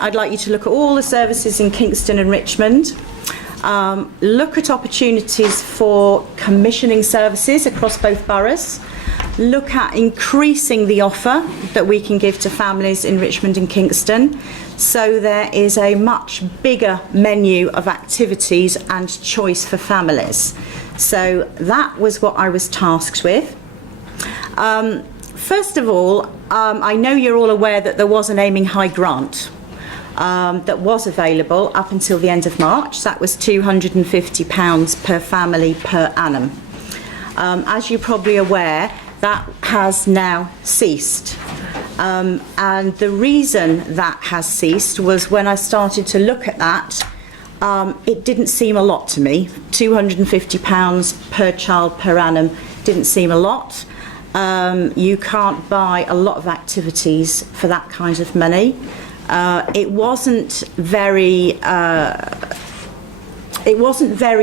I'd like you to look at all the services in Kingston and Richmond. Look at opportunities for commissioning services across both boroughs. Look at increasing the offer that we can give to families in Richmond and Kingston, so there is a much bigger menu of activities and choice for families. So that was what I was tasked with. First of all, I know you're all aware that there was an Aiming High grant that was available up until the end of March. That was £250 per family per annum. As you're probably aware, that has now ceased. And the reason that has ceased was when I started to look at that, it didn't seem a lot to me. £250 per child per annum didn't seem a lot. You can't buy a lot of activities for that kind of money. It wasn't very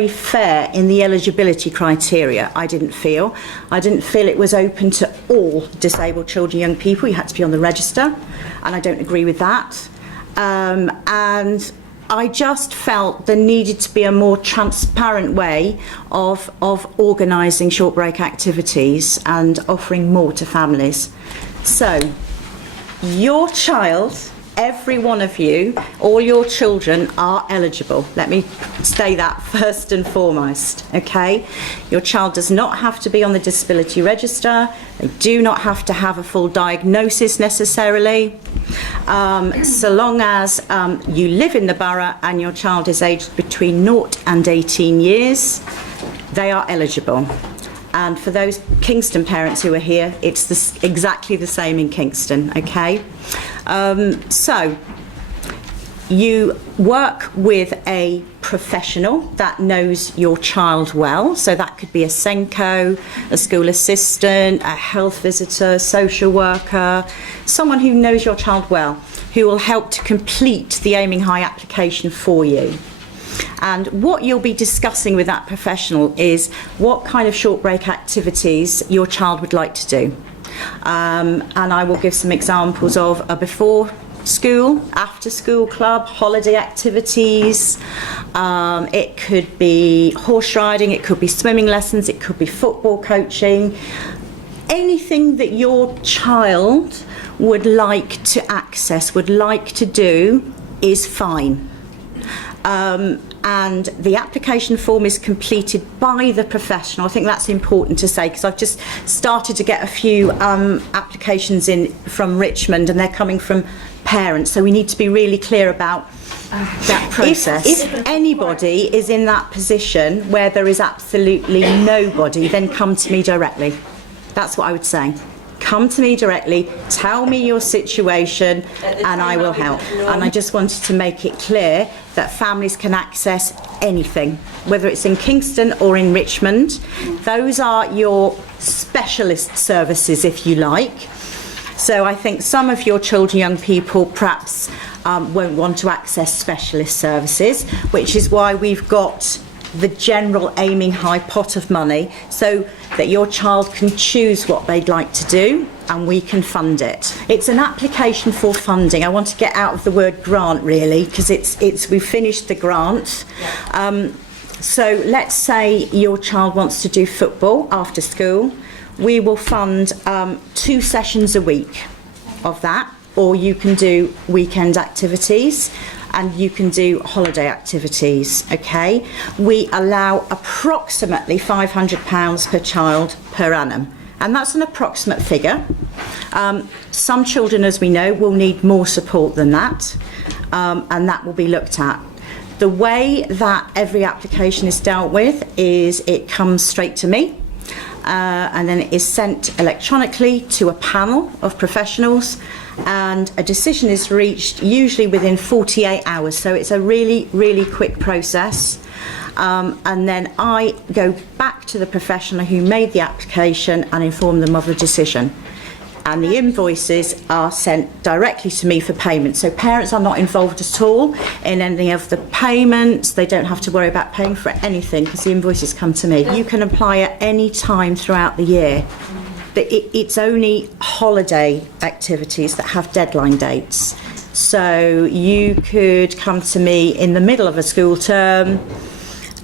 fair in the eligibility criteria, I didn't feel. I didn't feel it was open to all disabled children, young people. You had to be on the register, and I don't agree with that. And I just felt there needed to be a more transparent way of organising short break activities and offering more to families. So, your child, every one of you, all your children are eligible. Let me say that first and foremost, okay? Your child does not have to be on the disability register. They do not have to have a full diagnosis necessarily. So long as you live in the borough and your child is aged between 0 and 18 years, they are eligible. And for those Kingston parents who are here, it's exactly the same in Kingston, okay? So you work with a professional that knows your child well. So that could be a Senko, a school assistant, a health visitor, social worker, someone who knows your child well, who will help to complete the Aiming High application for you. And what you'll be discussing with that professional is what kind of short break activities your child would like to do. And I will give some examples of a before school, after school club, holiday activities. It could be horse riding, it could be swimming lessons, it could be football coaching. Anything that your child would like to access, would like to do, is fine. And the application form is completed by the professional. I think that's important to say, because I've just started to get a few applications in from Richmond, and they're coming from parents, so we need to be really clear about that process. If anybody is in that position where there is absolutely nobody, then come to me directly. That's what I would say. Come to me directly, tell me your situation, and I will help. And I just wanted to make it clear that families can access anything, whether it's in Kingston or in Richmond. Those are your specialist services, if you like. So I think some of your children, young people, perhaps won't want to access specialist services, which is why we've got the general Aiming High pot of money, so that your child can choose what they'd like to do and we can fund it. It's an application for funding. I want to get out of the word grant, really, because we've finished the grant. So let's say your child wants to do football after school. We will fund 2 sessions a week of that, or you can do weekend activities, and you can do holiday activities, okay? We allow approximately £500 per child per annum, and that's an approximate figure. Some children, as we know, will need more support than that, and that will be looked at. The way that every application is dealt with is it comes straight to me, and then it is sent electronically to a panel of professionals, and a decision is reached usually within 48 hours. So it's a really, really quick process. And then I go back to the professional who made the application and inform them of the decision. And the invoices are sent directly to me for payment. So parents are not involved at all in any of the payments. They don't have to worry about paying for anything because the invoices come to me. You can apply at any time throughout the year. But it's only holiday activities that have deadline dates. So you could come to me in the middle of a school term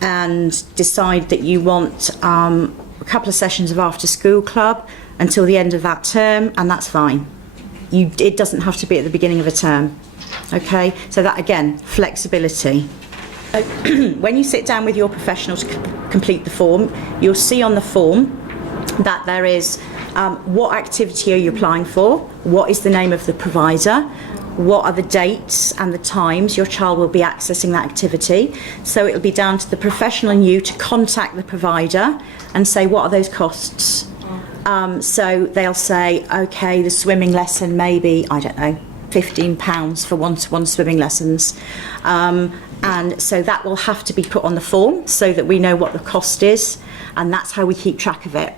and decide that you want a couple of sessions of after school club until the end of that term, and that's fine. It doesn't have to be at the beginning of a term. Okay, so that again, flexibility. When you sit down with your professional to complete the form, you'll see on the form that there is what activity are you applying for, what is the name of the provider, what are the dates and the times your child will be accessing that activity. So it'll be down to the professional and you to contact the provider and say, what are those costs? So they'll say, okay, the swimming lesson maybe, I don't know, £15 for one-to-one swimming lessons. And so that will have to be put on the form so that we know what the cost is, and that's how we keep track of it.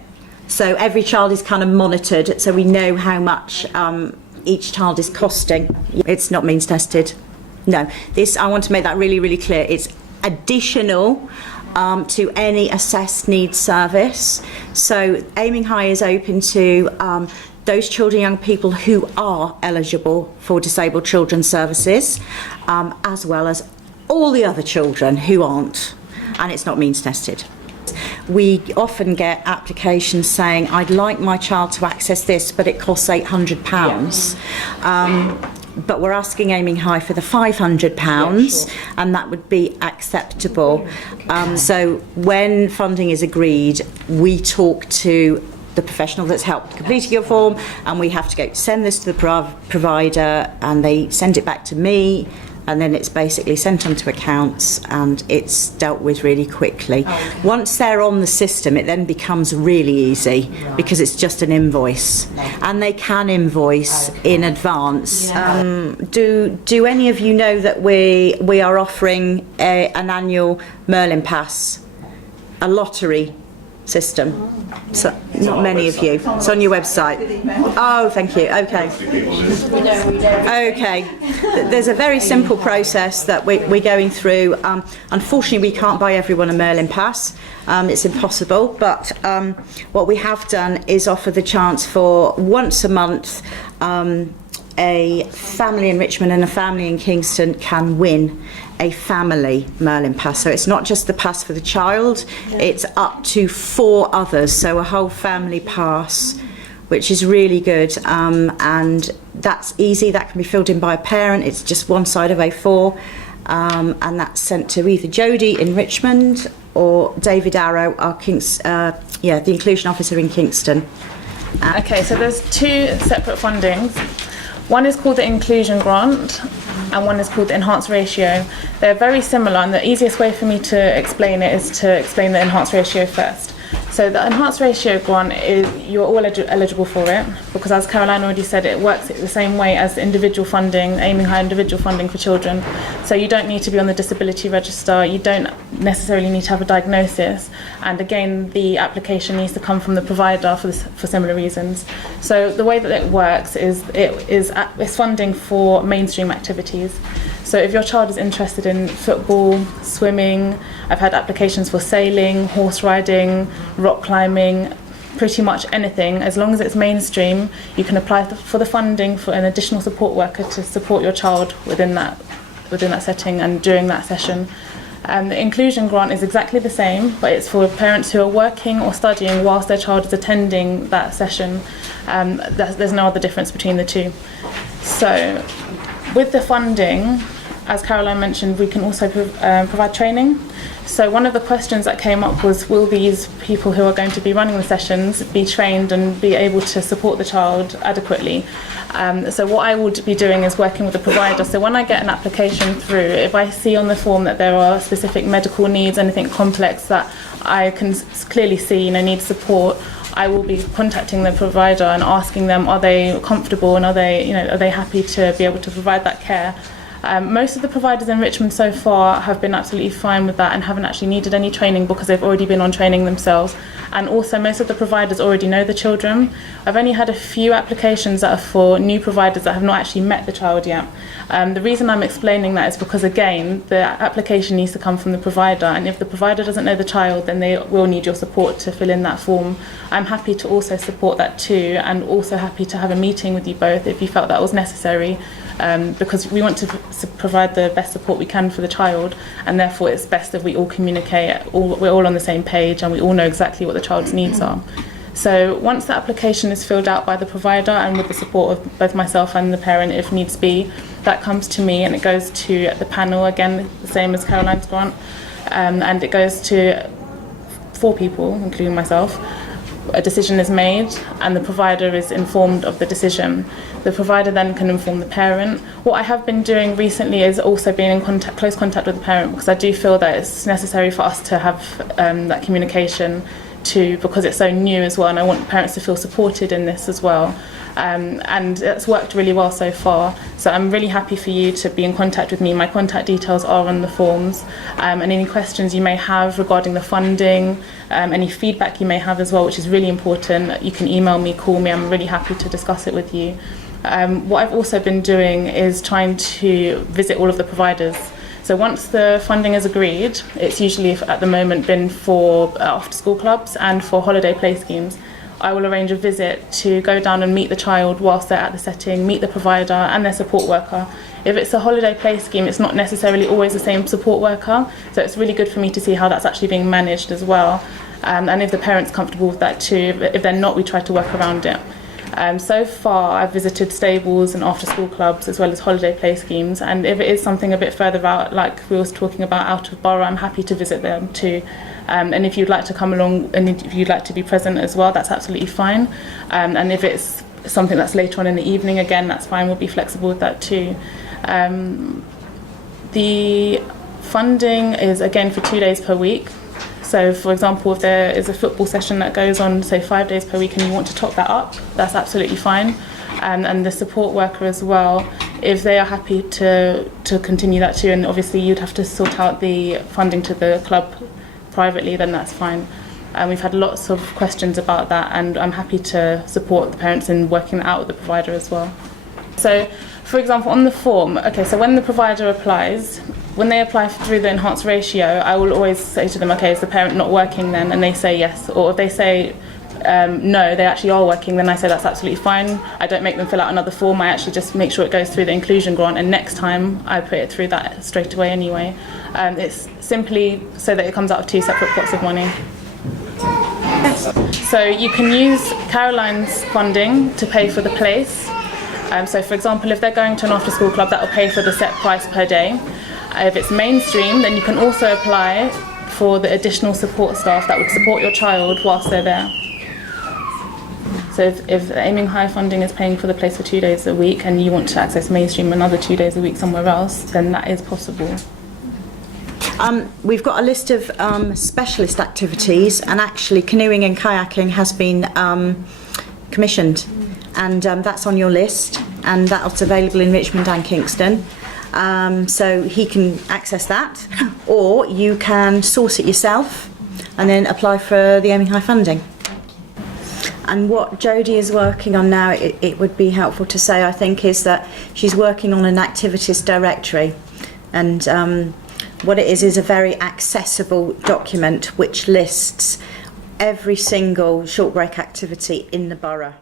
So every child is kind of monitored, so we know how much each child is costing. It's not means tested. No, this, I want to make that really, really clear. It's additional to any assessed needs service. So Aiming High is open to those children, young people who are eligible for disabled children's services, as well as all the other children who aren't, and it's not means tested. We often get applications saying, I'd like my child to access this, but it costs £800. But we're asking Aiming High for the £500, and that would be acceptable. So when funding is agreed, we talk to the professional that's helped completing your form, and we have to go send this to the provider, and they send it back to me, and then it's basically sent onto accounts and it's dealt with really quickly. Okay. Once they're on the system, it then becomes really easy because it's just an invoice, and they can invoice in advance. Do any of you know that we are offering an annual Merlin Pass, a lottery system? So, not many of you. It's on your website. Oh, thank you. Okay. Okay. There's a very simple process that we're going through. Unfortunately, we can't buy everyone a Merlin Pass. It's impossible. But what we have done is offer the chance for once a month, a family in Richmond and a family in Kingston can win a family Merlin Pass. So it's not just the pass for the child, it's up to 4 others, so a whole family pass, which is really good. And that's easy, that can be filled in by a parent. It's just one side of A4, and that's sent to either Jodie in Richmond or David Arrow, our the inclusion officer in Kingston. Okay, so there's 2 separate fundings. One is called the Inclusion Grant and one is called the Enhanced Ratio. They're very similar, and the easiest way for me to explain it is to explain the Enhanced Ratio first. So the Enhanced Ratio grant is, you're all eligible for it, because as Caroline already said, it works the same way as the individual funding, Aiming High individual funding for children. So you don't need to be on the disability register, you don't necessarily need to have a diagnosis, and again the application needs to come from the provider for similar reasons. So the way that it works is it's funding for mainstream activities. So if your child is interested in football, swimming, I've had applications for sailing, horse riding, rock climbing, pretty much anything, as long as it's mainstream, you can apply for the funding for an additional support worker to support your child within that setting and during that session. The inclusion grant is exactly the same, but it's for parents who are working or studying whilst their child is attending that session. There's no other difference between the two. So with the funding, as Caroline mentioned, we can also provide training. So one of the questions that came up was, will these people who are going to be running the sessions be trained and be able to support the child adequately? So what I would be doing is working with the provider. So when I get an application through, if I see on the form that there are specific medical needs, anything complex that I can clearly see needs support, I will be contacting the provider and asking them, are they comfortable and are they happy to be able to provide that care? Most of the providers in Richmond so far have been absolutely fine with that and haven't actually needed any training because they've already been on training themselves. And also most of the providers already know the children. I've only had a few applications that are for new providers that have not actually met the child yet. The reason I'm explaining that is because, again, the application needs to come from the provider, and if the provider doesn't know the child, then they will need your support to fill in that form. I'm happy to also support that too, and also happy to have a meeting with you both if you felt that was necessary, because we want to provide the best support we can for the child, and therefore it's best if we all communicate, we're all on the same page and we all know exactly what the child's needs are. So once the application is filled out by the provider and with the support of both myself and the parent if needs be, that comes to me and it goes to the panel, again the same as Caroline's grant, and it goes to 4 people, including myself. A decision is made and the provider is informed of the decision. The provider then can inform the parent. What I have been doing recently is also being in close contact with the parent, because I do feel that it's necessary for us to have that communication because it's so new as well, and I want parents to feel supported in this as well. And it's worked really well so far, so I'm really happy for you to be in contact with me. My contact details are on the forms, and any questions you may have regarding the funding, any feedback you may have as well, which is really important, you can email me, call me, I'm really happy to discuss it with you. What I've also been doing is trying to visit all of the providers. So once the funding is agreed, it's usually at the moment been for after school clubs and for holiday play schemes. I will arrange a visit to go down and meet the child whilst they're at the setting, meet the provider and their support worker. If it's a holiday play scheme, it's not necessarily always the same support worker, so it's really good for me to see how that's actually being managed as well. And if the parent's comfortable with that too, if they're not, we try to work around it. So far I've visited stables and after school clubs as well as holiday play schemes, and if it is something a bit further out, like we was talking about out of borough, I'm happy to visit them too. And if you'd like to come along and if you'd like to be present as well, that's absolutely fine. And if it's something that's later on in the evening, again, that's fine, we'll be flexible with that too. The funding is again for 2 days per week. So for example, if there is a football session that goes on, say 5 days per week, and you want to top that up, that's absolutely fine. And the support worker as well, if they are happy to continue that too, and obviously you'd have to sort out the funding to the club privately, then that's fine. And we've had lots of questions about that, and I'm happy to support the parents in working that out with the provider as well. So for example, on the form, okay, so when the provider applies, when they apply through the enhanced ratio, I will always say to them, okay, is the parent not working then? And they say yes. Or if they say no, they actually are working, then I say that's absolutely fine. I don't make them fill out another form, I actually just make sure it goes through the inclusion grant, and next time I put it through that straight away anyway. It's simply so that it comes out of 2 separate pots of money. So you can use Caroline's funding to pay for the place. So for example, if they're going to an after school club, that will pay for the set price per day. If it's mainstream, then you can also apply for the additional support staff that would support your child whilst they're there. So if Aiming High funding is paying for the place for 2 days a week and you want to access mainstream another 2 days a week somewhere else, then that is possible. We've got a list of specialist activities, and actually canoeing and kayaking has been commissioned, and that's on your list, and that's available in Richmond and Kingston. So he can access that, or you can source it yourself and then apply for the Aiming High funding. And what Jodie is working on now, it would be helpful to say, I think, is that she's working on an activities directory, and what it is a very accessible document which lists every single short break activity in the borough.